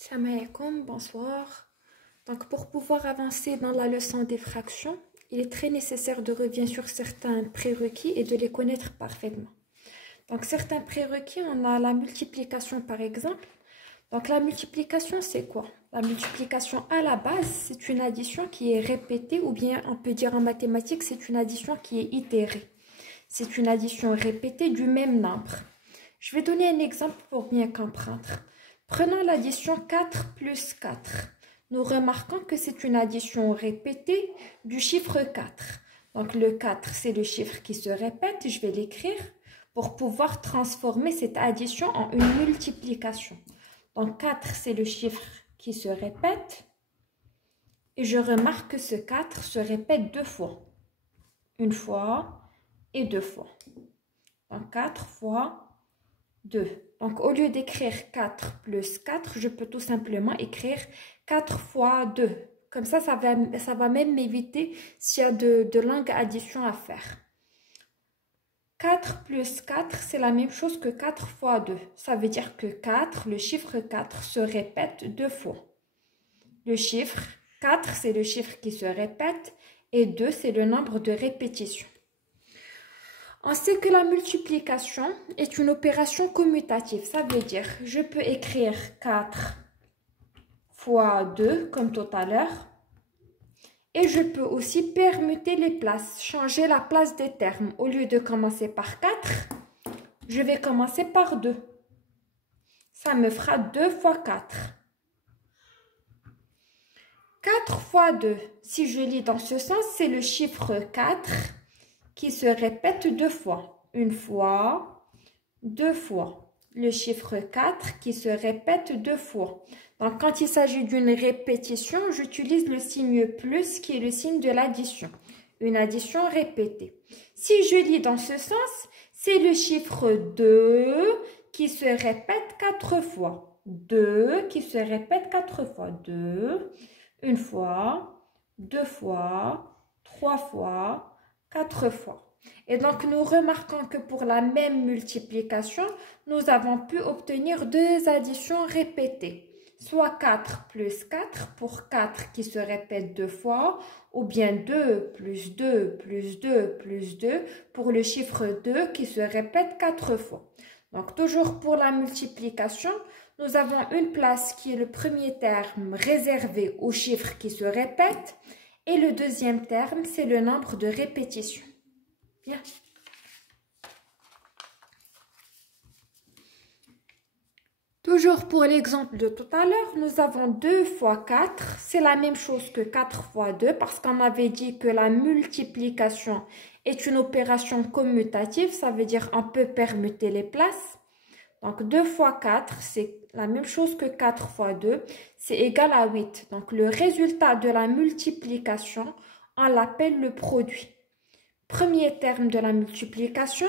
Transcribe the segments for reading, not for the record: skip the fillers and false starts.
Salam alaikum, bonsoir. Donc, pour pouvoir avancer dans la leçon des fractions, il est très nécessaire de revenir sur certains prérequis et de les connaître parfaitement. Donc, certains prérequis, on a la multiplication par exemple. Donc, la multiplication, c'est quoi? La multiplication à la base, c'est une addition qui est répétée, ou bien on peut dire en mathématiques, c'est une addition qui est itérée. C'est une addition répétée du même nombre. Je vais donner un exemple pour bien comprendre. Prenons l'addition 4 plus 4. Nous remarquons que c'est une addition répétée du chiffre 4. Donc le 4, c'est le chiffre qui se répète. Je vais l'écrire pour pouvoir transformer cette addition en une multiplication. Donc 4, c'est le chiffre qui se répète. Et je remarque que ce 4 se répète deux fois. Une fois et deux fois. Donc 4 fois 2. Donc, au lieu d'écrire 4 plus 4, je peux tout simplement écrire 4 fois 2. Comme ça va même m'éviter s'il y a de longues additions à faire. 4 plus 4, c'est la même chose que 4 fois 2. Ça veut dire que 4, le chiffre 4, se répète deux fois. Le chiffre 4, c'est le chiffre qui se répète et 2, c'est le nombre de répétitions. On sait que la multiplication est une opération commutative. Ça veut dire, je peux écrire 4 fois 2, comme tout à l'heure. Et je peux aussi permuter les places, changer la place des termes. Au lieu de commencer par 4, je vais commencer par 2. Ça me fera 2 fois 4. 4 fois 2, si je lis dans ce sens, c'est le chiffre 4 qui se répète deux fois. Une fois, deux fois. Le chiffre 4 qui se répète deux fois. Donc, quand il s'agit d'une répétition, j'utilise le signe plus qui est le signe de l'addition. Une addition répétée. Si je lis dans ce sens, c'est le chiffre 2 qui se répète 4 fois. 2 qui se répète 4 fois. 2, une fois, deux fois, trois fois, 4 fois. Et donc, nous remarquons que pour la même multiplication, nous avons pu obtenir deux additions répétées. Soit 4 plus 4 pour 4 qui se répète deux fois, ou bien 2 plus 2 plus 2 plus 2 pour le chiffre 2 qui se répète 4 fois. Donc, toujours pour la multiplication, nous avons une place qui est le premier terme réservé aux chiffres qui se répètent. Et le deuxième terme, c'est le nombre de répétitions. Bien. Toujours pour l'exemple de tout à l'heure, nous avons 2 fois 4. C'est la même chose que 4 fois 2 parce qu'on avait dit que la multiplication est une opération commutative. Ça veut dire qu'on peut permuter les places. Donc 2 fois 4, c'est la même chose que 4 fois 2. C'est égal à 8. Donc le résultat de la multiplication, on l'appelle le produit. Premier terme de la multiplication,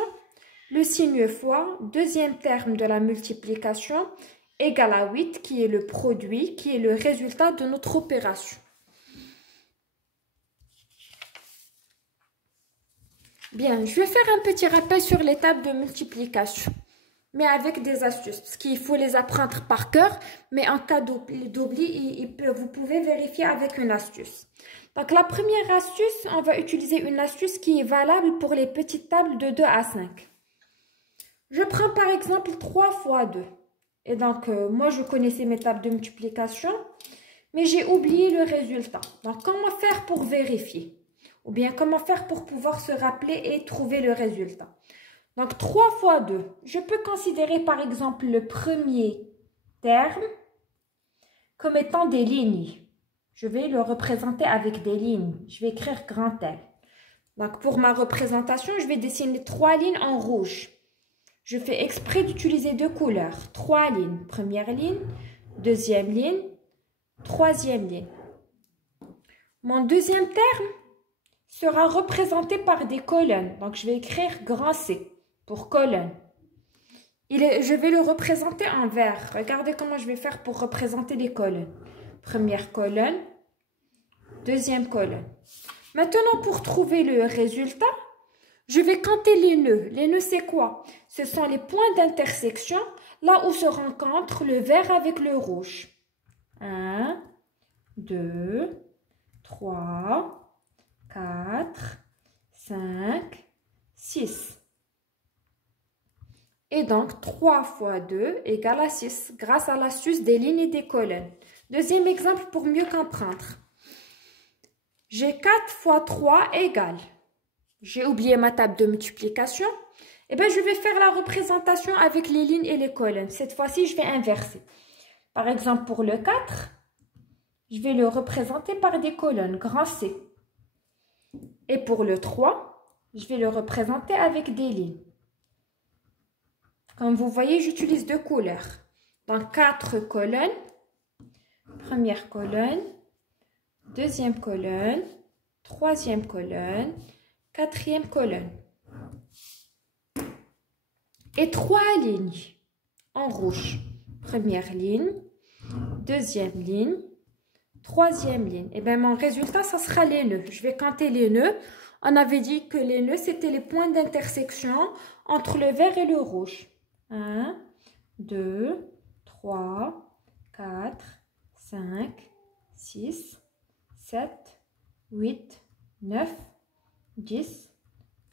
le signe fois. Deuxième terme de la multiplication, égal à 8, qui est le produit, qui est le résultat de notre opération. Bien, je vais faire un petit rappel sur l'étape de multiplication, mais avec des astuces, parce qu'il faut les apprendre par cœur, mais en cas d'oubli, vous pouvez vérifier avec une astuce. Donc, la première astuce, on va utiliser une astuce qui est valable pour les petites tables de 2 à 5. Je prends par exemple 3 fois 2. Et donc, moi, je connaissais mes tables de multiplication, mais j'ai oublié le résultat. Donc, comment faire pour vérifier? Ou bien, comment faire pour pouvoir se rappeler et trouver le résultat? Donc, 3 fois 2. Je peux considérer par exemple le premier terme comme étant des lignes. Je vais le représenter avec des lignes. Je vais écrire grand L. Donc, pour ma représentation, je vais dessiner 3 lignes en rouge. Je fais exprès d'utiliser deux couleurs. 3 lignes. Première ligne, deuxième ligne, troisième ligne. Mon deuxième terme sera représenté par des colonnes. Donc, je vais écrire grand C pour colonne. Je vais le représenter en vert. Regardez comment je vais faire pour représenter les colonnes. Première colonne, deuxième colonne. Maintenant, pour trouver le résultat, je vais compter les nœuds. Les nœuds, c'est quoi? Ce sont les points d'intersection, là où se rencontre le vert avec le rouge. 1, 2, 3, 4, 5, 6. Et donc, 3 fois 2 égale à 6, grâce à l'astuce des lignes et des colonnes. Deuxième exemple pour mieux comprendre. J'ai 4 fois 3 égale. J'ai oublié ma table de multiplication. Eh bien, je vais faire la représentation avec les lignes et les colonnes. Cette fois-ci, je vais inverser. Par exemple, pour le 4, je vais le représenter par des colonnes, grand C. Et pour le 3, je vais le représenter avec des lignes. Comme vous voyez, j'utilise 2 couleurs. Donc, 4 colonnes. Première colonne, deuxième colonne, troisième colonne, quatrième colonne. Et 3 lignes en rouge. Première ligne, deuxième ligne, troisième ligne. Et bien, mon résultat, ça sera les nœuds. Je vais compter les nœuds. On avait dit que les nœuds, c'était les points d'intersection entre le vert et le rouge. 1, 2, 3, 4, 5, 6, 7, 8, 9, 10,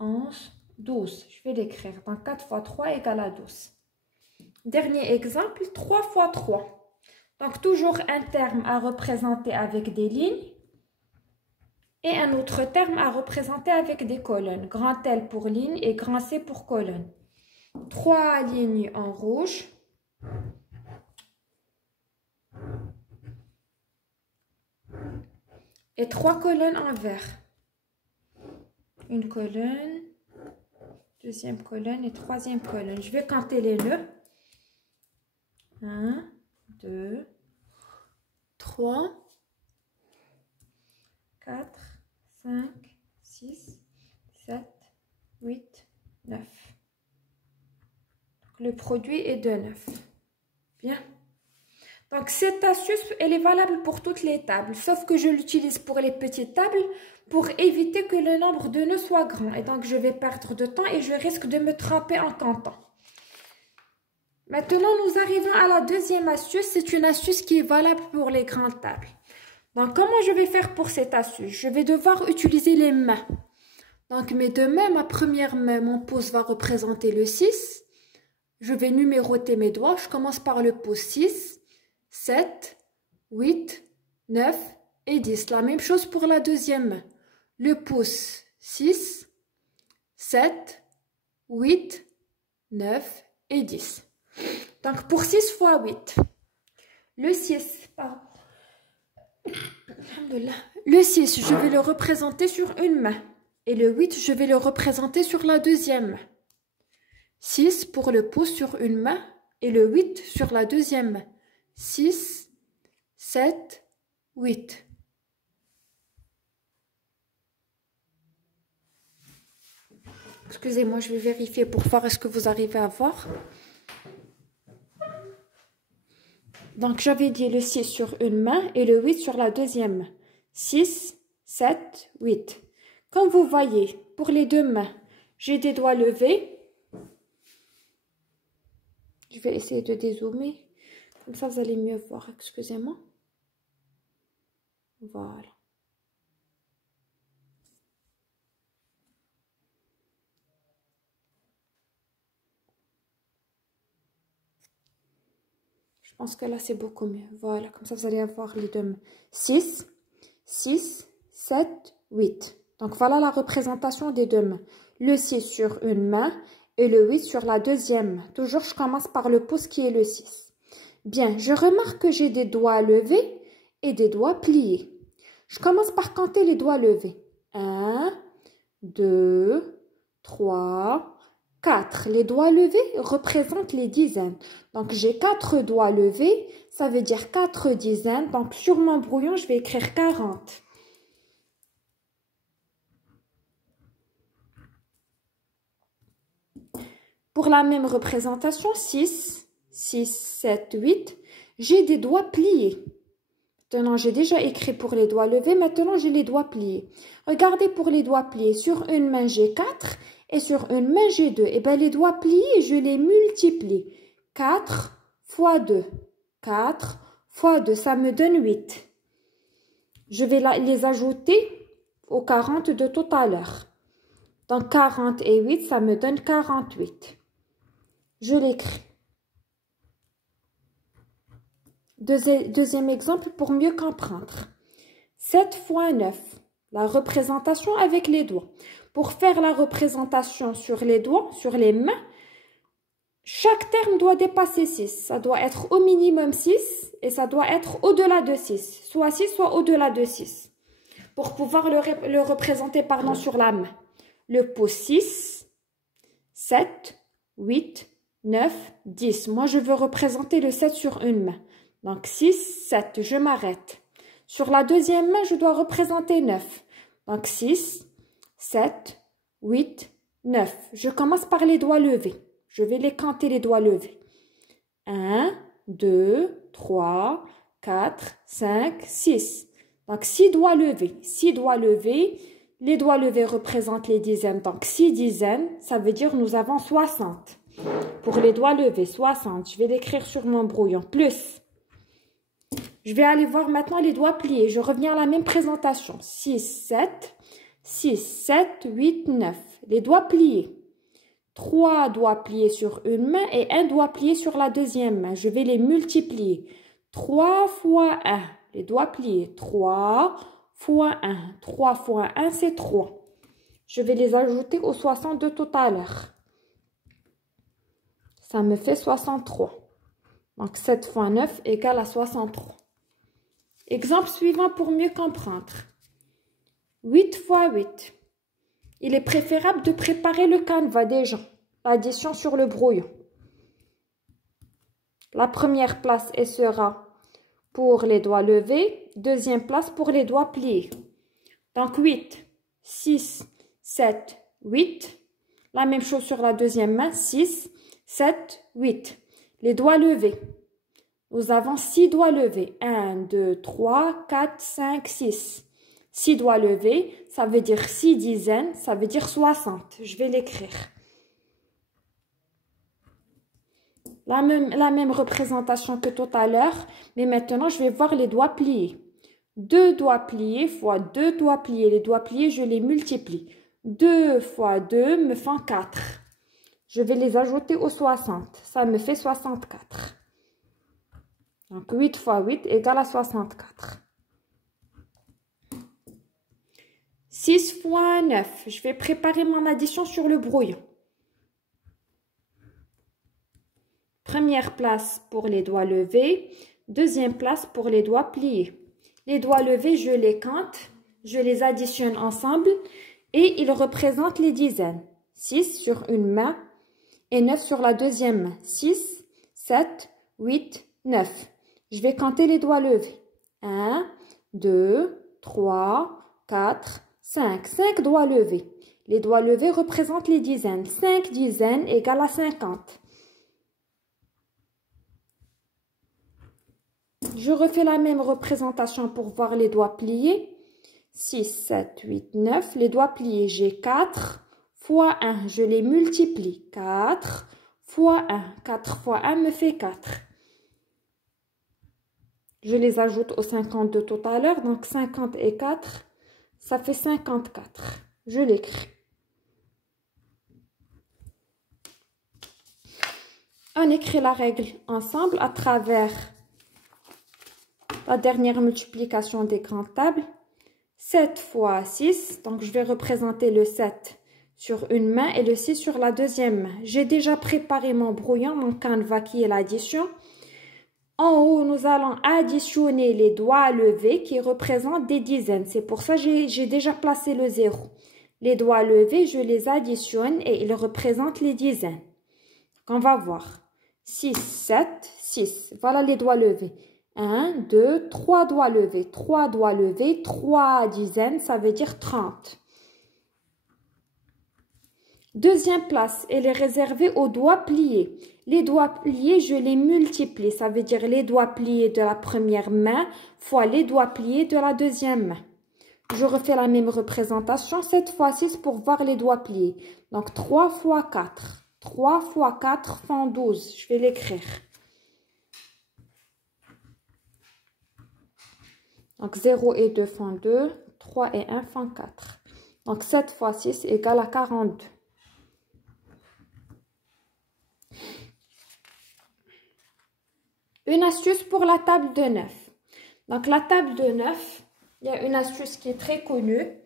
11, 12. Je vais l'écrire. Donc, 4 fois 3 égale à 12. Dernier exemple, 3 fois 3. Donc, toujours un terme à représenter avec des lignes et un autre terme à représenter avec des colonnes. Grand L pour ligne et grand C pour colonne. 3 lignes en rouge. Et 3 colonnes en vert. Une colonne, deuxième colonne et troisième colonne. Je vais compter les nœuds. 1, 2, 3, 4, 5, 6, 7, 8, 9. Donc, le produit est de 9. Bien. Donc, cette astuce, elle est valable pour toutes les tables, sauf que je l'utilise pour les petites tables pour éviter que le nombre de nœuds soit grand. Et donc, je vais perdre de temps et je risque de me tromper en comptant. Maintenant, nous arrivons à la deuxième astuce. C'est une astuce qui est valable pour les grandes tables. Donc, comment je vais faire pour cette astuce? Je vais devoir utiliser les mains. Donc, mes deux mains, ma première main, mon pouce va représenter le 6. Je vais numéroter mes doigts. Je commence par le pouce 6, 7, 8, 9 et 10. La même chose pour la deuxième main. Le pouce 6, 7, 8, 9 et 10. Donc, pour 6 fois 8, le 6, pardon. Le 6, je vais le représenter sur une main. Et le 8, je vais le représenter sur la deuxième main. 6 pour le pouce sur une main et le 8 sur la deuxième main. 6, 7, 8. Excusez-moi, je vais vérifier pour voir est-ce que vous arrivez à voir. Donc, j'avais dit le 6 sur une main et le 8 sur la deuxième main. 6, 7, 8. Comme vous voyez, pour les deux mains, j'ai des doigts levés. Je vais essayer de dézoomer. Comme ça, vous allez mieux voir. Excusez-moi. Voilà. Je pense que là, c'est beaucoup mieux. Voilà, comme ça, vous allez avoir les deux mains. 6, 6, 7, 8. Donc, voilà la représentation des deux mains. Le 6 sur une main et le 8 sur la deuxième main. Toujours, je commence par le pouce qui est le 6. Bien, je remarque que j'ai des doigts levés et des doigts pliés. Je commence par compter les doigts levés. 1, 2, 3, 4. Les doigts levés représentent les dizaines. Donc, j'ai 4 doigts levés. Ça veut dire 4 dizaines. Donc, sur mon brouillon, je vais écrire 40. Pour la même représentation, 6, 6, 7, 8, j'ai des doigts pliés. Maintenant, j'ai déjà écrit pour les doigts levés. Maintenant, j'ai les doigts pliés. Regardez pour les doigts pliés. Sur une main, j'ai 4 et sur une main, j'ai 2. Et bien, les doigts pliés, je les multiplie. 4 fois 2. 4 fois 2, ça me donne 8. Je vais les ajouter aux 40 de tout à l'heure. Donc 40 et 8, ça me donne 48. Je l'écris. Deuxième exemple pour mieux comprendre. 7 fois 9, la représentation avec les doigts. Pour faire la représentation sur les doigts, sur les mains, chaque terme doit dépasser 6. Ça doit être au minimum 6 et ça doit être au-delà de 6. Soit 6, soit au-delà de 6. Pour pouvoir le représenter sur la main. Le pouce 6, 7, 8, 9, 10. Moi, je veux représenter le 7 sur une main. Donc 6, 7, je m'arrête. Sur la deuxième main, je dois représenter 9. Donc 6, 7, 8, 9. Je commence par les doigts levés. Je vais les compter, les doigts levés. 1, 2, 3, 4, 5, 6. Donc 6 doigts levés. 6 doigts levés. Les doigts levés représentent les dizaines. Donc 6 dizaines, ça veut dire nous avons 60. Pour les doigts levés, 60. Je vais l'écrire sur mon brouillon. Plus. Je vais aller voir maintenant les doigts pliés. Je reviens à la même présentation. 6, 7, 6, 7, 8, 9. Les doigts pliés. 3 doigts pliés sur une main et 1 doigt plié sur la deuxième main. Je vais les multiplier. 3 fois 1. Les doigts pliés. 3 fois 1. 3 fois 1, c'est 3. Je vais les ajouter aux 60 de tout à l'heure. Ça me fait 63. Donc 7 fois 9 égale à 63. Exemple suivant pour mieux comprendre. 8 fois 8. Il est préférable de préparer le canevas déjà. L'addition sur le brouillon. La première place, elle sera pour les doigts levés. Deuxième place pour les doigts pliés. Donc 8, 6, 7, 8. La même chose sur la deuxième main. 6, 7, 8. Les doigts levés. Nous avons 6 doigts levés. 1, 2, 3, 4, 5, 6. 6 doigts levés, ça veut dire 6 dizaines, ça veut dire 60. Je vais l'écrire. La même représentation que tout à l'heure, mais maintenant je vais voir les doigts pliés. 2 doigts pliés fois 2 doigts pliés. Les doigts pliés, je les multiplie. 2 fois 2 me font 4. Je vais les ajouter aux 60. Ça me fait 64. Donc 8 fois 8 égale à 64. 6 fois 9. Je vais préparer mon addition sur le brouillon. Première place pour les doigts levés. Deuxième place pour les doigts pliés. Les doigts levés, je les compte. Je les additionne ensemble. Et ils représentent les dizaines. 6 sur une main et 9 sur la deuxième main. 6, 7, 8, 9. Je vais compter les doigts levés. 1, 2, 3, 4, 5. 5 doigts levés. Les doigts levés représentent les dizaines. 5 dizaines égale à 50. Je refais la même représentation pour voir les doigts pliés. 6, 7, 8, 9. Les doigts pliés, j'ai 4 fois 1. Je les multiplie. 4 fois 1. 4 fois 1 me fait 4. Je les ajoute aux 50 de tout à l'heure. Donc 50 et 4, ça fait 54. Je l'écris. On écrit la règle ensemble à travers la dernière multiplication des grandes tables. 7 fois 6, donc je vais représenter le 7 sur une main et le 6 sur la deuxième main. J'ai déjà préparé mon brouillon, mon canevas qui est l'addition. En haut, nous allons additionner les doigts levés qui représentent des dizaines. C'est pour ça que j'ai déjà placé le 0. Les doigts levés, je les additionne et ils représentent les dizaines. On va voir. 6, 7, 6. Voilà les doigts levés. 1, 2, 3 doigts levés. 3 doigts levés, 3 dizaines, ça veut dire 30. Deuxième place, elle est réservée aux doigts pliés. Les doigts pliés, je les multiplie. Ça veut dire les doigts pliés de la première main fois les doigts pliés de la deuxième main. Je refais la même représentation, cette fois-ci pour voir les doigts pliés. Donc 3 fois 4. 3 fois 4 font 12. Je vais l'écrire. Donc 0 et 2 font 2, 3 et 1 font 4. Donc 7 fois 6 égale à 42. Une astuce pour la table de 9. Donc la table de 9, il y a une astuce qui est très connue.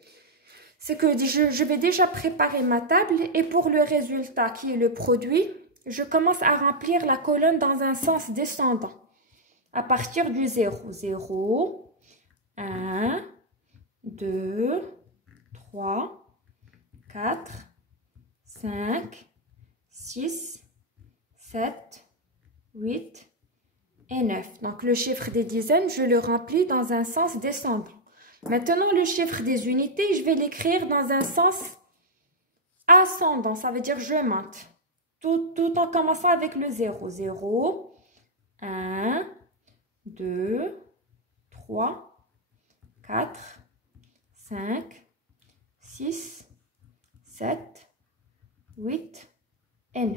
C'est que je vais déjà préparer ma table et pour le résultat qui est le produit, je commence à remplir la colonne dans un sens descendant. À partir du 0. 0, 1, 2, 3, 4, 5, 6, 7, 8 et 9. Donc le chiffre des dizaines, je le remplis dans un sens descendant. Maintenant, le chiffre des unités, je vais l'écrire dans un sens ascendant. Ça veut dire je monte. Tout en commençant avec le 0. 0, 1, 2, 3, 4, 5, 6, 7, 8 et 9.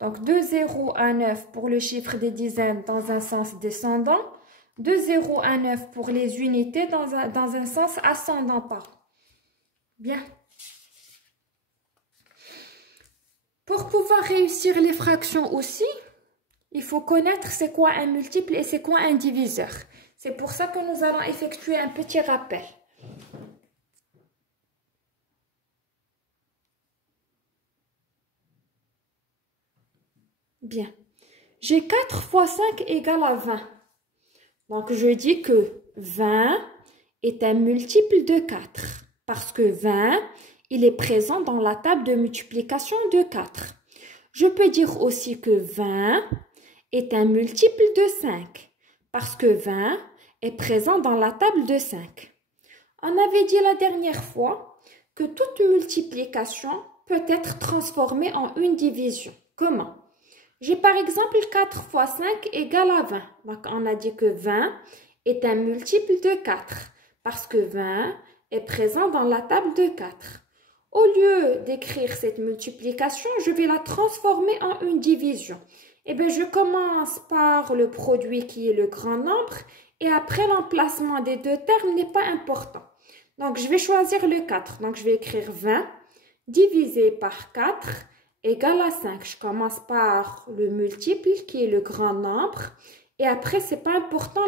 Donc, de 0 à 9 pour le chiffre des dizaines dans un sens descendant. De 0 à 9 pour les unités dans un sens ascendant par. Bien. Pour pouvoir réussir les fractions aussi, il faut connaître c'est quoi un multiple et c'est quoi un diviseur. C'est pour ça que nous allons effectuer un petit rappel. Bien. J'ai 4 fois 5 égale à 20. Donc, je dis que 20 est un multiple de 4. Parce que 20, il est présent dans la table de multiplication de 4. Je peux dire aussi que 20 est un multiple de 5. Parce que 20 est présent dans la table de 5. On avait dit la dernière fois que toute multiplication peut être transformée en une division. Comment? J'ai par exemple 4 fois 5 égale à 20. Donc, on a dit que 20 est un multiple de 4 parce que 20 est présent dans la table de 4. Au lieu d'écrire cette multiplication, je vais la transformer en une division. Eh bien, je commence par le produit qui est le grand nombre et après l'emplacement des deux termes n'est pas important. Donc, je vais choisir le 4. Donc, je vais écrire 20 divisé par 4 égale à 5. Je commence par le multiple qui est le grand nombre. Et après, ce n'est pas important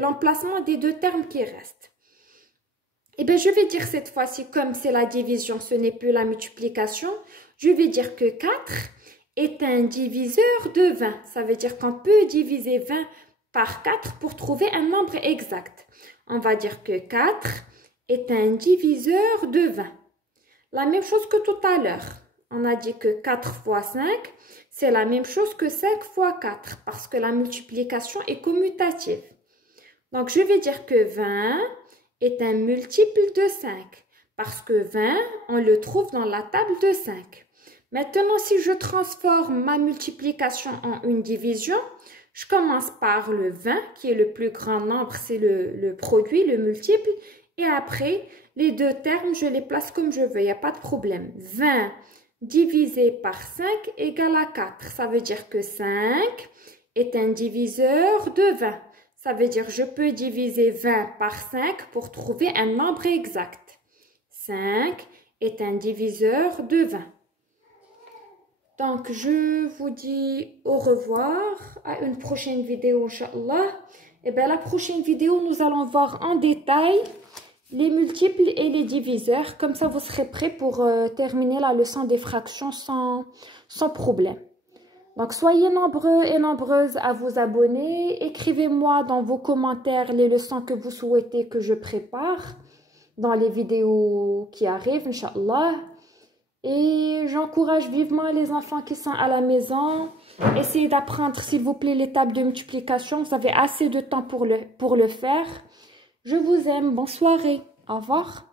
l'emplacement des deux termes qui restent. Eh bien, je vais dire cette fois-ci, comme c'est la division, ce n'est plus la multiplication. Je vais dire que 4 est un diviseur de 20. Ça veut dire qu'on peut diviser 20 par 4 pour trouver un nombre exact. On va dire que 4 est un diviseur de 20. La même chose que tout à l'heure. On a dit que 4 fois 5, c'est la même chose que 5 fois 4 parce que la multiplication est commutative. Donc, je vais dire que 20 est un multiple de 5 parce que 20, on le trouve dans la table de 5. Maintenant, si je transforme ma multiplication en une division, je commence par le 20 qui est le plus grand nombre, c'est le produit, le multiple. Et après, les deux termes, je les place comme je veux, il n'y a pas de problème. 20 divisé par 5 égale à 4. Ça veut dire que 5 est un diviseur de 20. Ça veut dire que je peux diviser 20 par 5 pour trouver un nombre exact. 5 est un diviseur de 20. Donc, je vous dis au revoir à une prochaine vidéo, Inch'Allah. Et bien, la prochaine vidéo, nous allons voir en détail les multiples et les diviseurs. Comme ça, vous serez prêts pour terminer la leçon des fractions sans problème. Donc, soyez nombreux et nombreuses à vous abonner. Écrivez-moi dans vos commentaires les leçons que vous souhaitez que je prépare dans les vidéos qui arrivent, Inch'Allah. Et j'encourage vivement les enfants qui sont à la maison. Essayez d'apprendre, s'il vous plaît, les tables de multiplication. Vous avez assez de temps pour le faire. Je vous aime. Bonne soirée. Au revoir.